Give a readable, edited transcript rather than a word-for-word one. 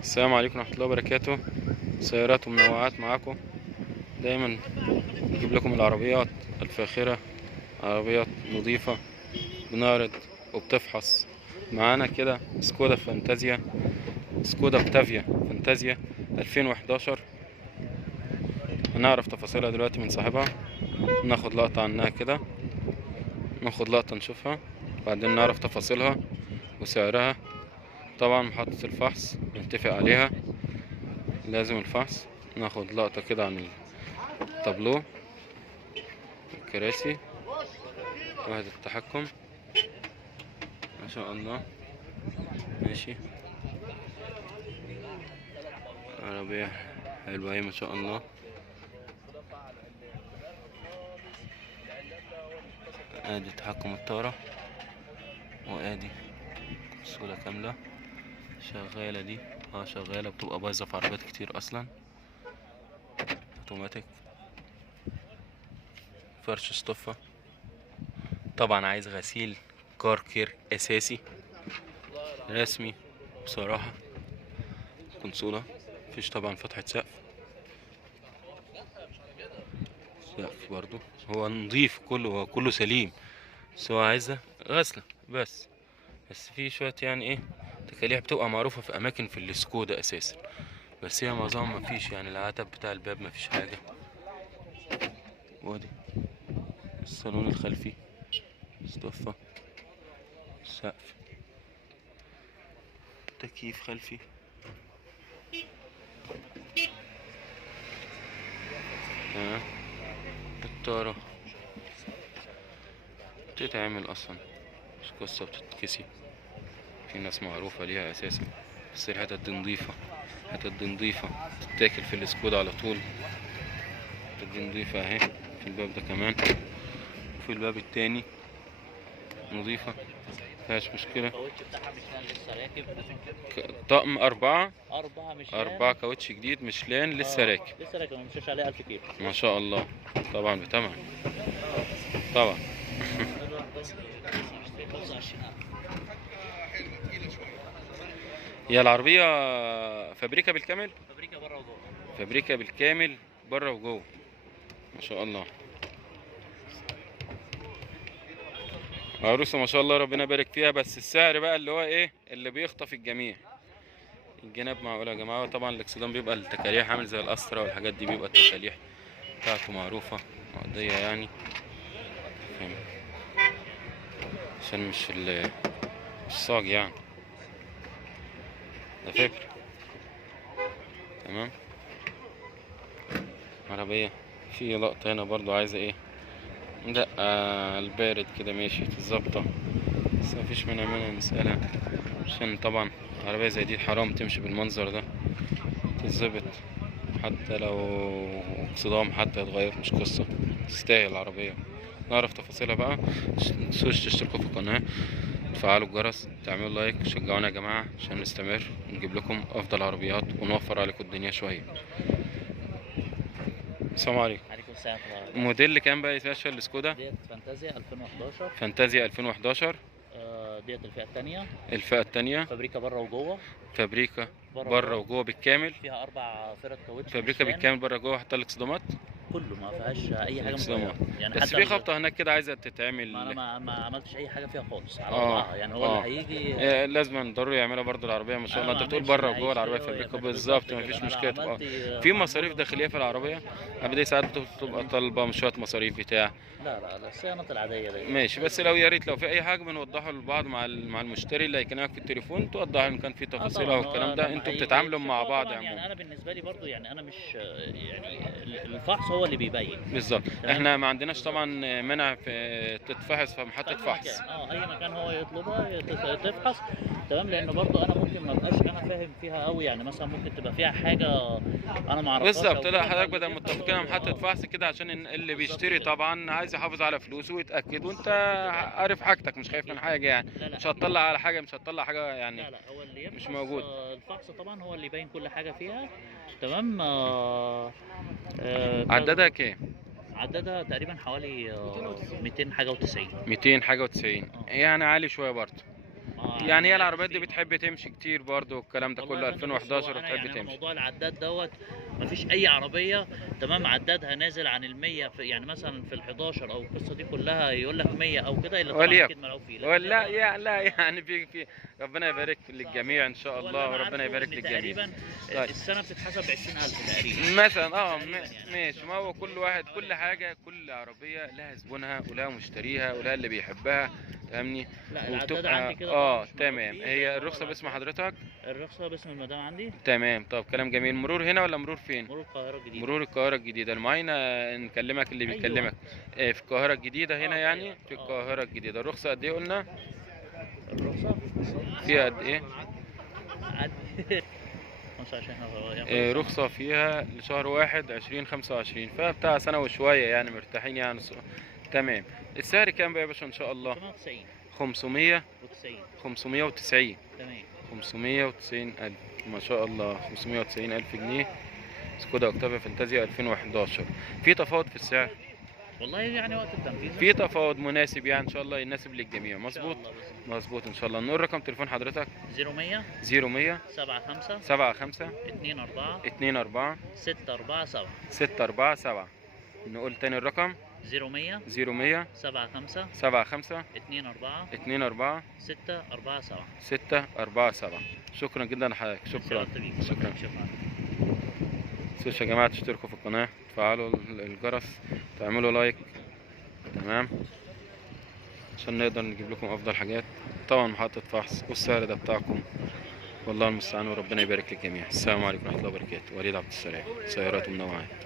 السلام عليكم ورحمة الله وبركاته. سيارات ومنوعات معاكم دايما. نجيب لكم العربيات الفاخرة، عربيات نظيفة، بنعرض وبتفحص. معانا كده سكودا فانتازيا، سكودا اوكتافيا فانتازيا 2011. هنعرف تفاصيلها دلوقتي من صاحبها، ناخد لقطة عنها كده، ناخد لقطة نشوفها، بعدين نعرف تفاصيلها وسعرها. طبعا محطة الفحص نتفق عليها، لازم الفحص. ناخد لقطة كده عن التابلو، الكراسي، وحدة التحكم. ما شاء الله ماشي. عربية حلوة اهي ما شاء الله. ادي تحكم الطارة، وادي كبسولة كاملة شغالة. دي شغالة، بتبقى بايظة في عربيات كتير اصلا. اوتوماتيك، فرش اصطفة. طبعا عايز غسيل كار كير اساسي رسمي بصراحة. كونسولة، مفيش طبعا فتحة سقف. سقف برضو هو نضيف، هو كله سليم، بس هو عايزة غسلة بس في شوية يعني ايه تكاليف بتبقى معروفة في أماكن في السكودا أساسا، بس هي معظمها مفيش. يعني العتب بتاع الباب مفيش حاجة. وادي الصالون الخلفي، صفة، سقف، تكييف خلفي. تمام. الطارة بتتعمل أصلا، مش قصة بتتكسي. في ناس معروفة ليها أساسا، بس الحتت دي نضيفة، الحتت دي نضيفة تتاكل في السكودا على طول. الحتت دي نضيفة اهي. في الباب ده كمان، وفي الباب التاني نضيفة، مفيهاش مشكلة. الكاوتش بتاعها ميشلان لسه راكب. طقم أربعة ميشلان. كاوتش جديد ميشلان لسه راكب. لسه راكب، ممشيش عليه 1000 كيلو. ما شاء الله. طبعا بتمن طبعا. بس 25,000. هي العربية فابريكا بالكامل، فابريكا بره وجوه. فابريكا بالكامل بره وجوه. ما شاء الله. عروسة ما شاء الله، ربنا يبارك فيها. بس السعر بقى اللي هو ايه اللي بيخطف الجميع. الجناب معقولة يا جماعة. طبعا الاكسدام بيبقى التكاليح عامل زي الأسرة والحاجات دي، بيبقى التكاليح بتاعته معروفة مقضية يعني، فاهم؟ عشان مش صاج يعني، ده فكرة. تمام. عربية في لقطة هنا برضو عايزة ايه، لا البارد كده ماشي تتظبطه، بس مفيش مانع منها نسألها. عشان طبعا عربية زي دي حرام تمشي بالمنظر ده، تتظبط. حتى لو اكسدام حتى يتغير مش قصة، تستاهل العربية. نعرف تفاصيلها بقى. متنسوش تشتركوا في القناة، تفعلوا الجرس، تعملوا لايك، شجعونا يا جماعة عشان نستمر ونجيب لكم أفضل عربيات ونوفر عليكم الدنيا شوية. السلام عليكم. عليكم السلام ورحمة الله وبركاته. الموديل كام بقى يا باشا السكودا؟ ديت فانتازيا 2011. فانتازيا 2011. ديت الفئة الثانية. الفئة التانية. فابريكا بره وجوه. فابريكا بره بره وجوه. وجوه بالكامل. فيها 4 فرد كاوتش فابريكا ميشلان. بالكامل بره جوه حتى الاكسدامات. كله ما فيهاش اي حاجة الاكسدامات متغيرة يعني. بس حتى في خبطة هناك كده عايزة تتعمل. ما انا ما عملتش اي حاجه فيها خالص على وضعها يعني. هو اللي هيجي. لازم ضروري يعملها برضو العربية ما شاء انا الله. ما انت بتقول عملتش بره اللي وجوه العربية هيشتري فابريكا بالظبط بالظبط، كده. مفيش انا مشكلة. لو عملت في مصاريف داخلية في العربية. العربية ساعات بتبقى طالبة مش شوية مصاريف بتاع. لا الصيانات العاديه دي. ماشي، بس لو يا ريت لو في اي حاجه بنوضحه للبعض مع المشتري اللي هيكلمك في التليفون، توضح ان كان في تفاصيل طبعا او هو الكلام ده. لما انتوا هيجي بتتعاملوا يكشف مع بعض طبعا يعني. عموما. انا بالنسبه لي برضو يعني انا مش يعني الفحص هو اللي بيبين. بالظبط. تمام؟ احنا ما عندناش بالظبط. طبعا مانع في تتفحص في محطه في اي فحص. مكان، اي مكان هو يطلبها تفحص. تمام، لان برضو انا ممكن ما ابقاش انا فاهم فيها قوي يعني. مثلا ممكن تبقى فيها حاجه انا ما اعرفهاش او بالظبط. لا كده، حضرتك فاللي بدل بيفحص هو متفقين على اللي محطه فحص كده، عشان اللي بالظبط بيشتري كده. طبعا عايز يحافظ على فلوسه ويتاكد، وانت عارف حاجتك، مش خايف من حاجه يعني. لا مش هتطلع على حاجه، مش هتطلع حاجه يعني لا هو اللي يفحص. مش موجود. الفحص طبعا هو اللي يبين كل حاجه فيها. تمام. عددها كام؟ عددها تقريبا حوالي 200 حاجه و90. 200 حاجه و90 اه يعني عالي شويه برضه. يعني هي العربيات دي بتحب تمشي كتير برضو والكلام ده والله كله يا فندم، بس 2011 هو أنا وتحب يعني تمشي. موضوع العداد دوت مفيش اي عربيه تمام عدادها نازل عن ال 100 يعني مثلا في ال 11 او القصه دي كلها يقول لك 100 او كده، الا طبعا وليكن اكيد ملعوب فيه. لكن ولا زي يا لا يعني في ربنا يبارك للجميع ان شاء هو اللي الله، انا وربنا عارفه يبارك ان للجميع. تقريبا طيب السنه بتتحسب ب 20000 تقريبا. مثلا تقريبا يعني ماشي، ما هو كل واحد كل حاجه، كل عربيه لها زبونها ولها مشتريها ولها اللي بيحبها، فاهمني؟ لا العداد وبتبقى عندي كده طبعا مش ملعوب تمام. فيه زي هي ما هو الرخصه باسم العداد. حضرتك؟ الرخصه باسم المدام عندي. تمام. طب كلام جميل. مرور هنا ولا مرور فين؟ مرور القاهره الجديده. مرور القاهرة الجديدة. المعاينة نكلمك اللي اي بيكلمك وقت. في القاهرة الجديدة هنا، في أي يعني وقت. في القاهرة الجديدة. الرخصة قد ايه قلنا؟ الرخصه فيها قد ايه؟ عد 25 رخصة فيها لشهر 1/20/25، فبتاع سنة وشوية يعني، مرتاحين يعني تمام. السعر كام بقى يا باشا ان شاء الله؟ 590 500 و90. 590 تمام. 590 ألف ما شاء الله. 590 ألف جنيه سكودا اوكتافيا فانتازيا 2011. في تفاوض في السعر؟ والله يعني وقت التنفيذ في تفاوض مناسب يعني ان شاء الله يناسب للجميع. ان شاء مظبوط. الله بس. مظبوط ان شاء الله. نقول رقم تليفون حضرتك. 0100 0100 75 75 24 24 647. 647. نقول تاني الرقم. 0100 0100 75 75 24 24 647. 647. شكرا جدا لحضرتك. شكرا. اتشرفت بيك. شكرا. شكرا. متنسوش يا جماعة تشتركوا في القناة، تفعلوا الجرس، تعملوا لايك، تمام، عشان نقدر نجيب لكم افضل حاجات. طبعا محطة فحص والسعر ده بتاعكم، والله المستعان وربنا يبارك للجميع. السلام عليكم ورحمة الله وبركاته. وليد عبد السلام، سيارات ومنوعات.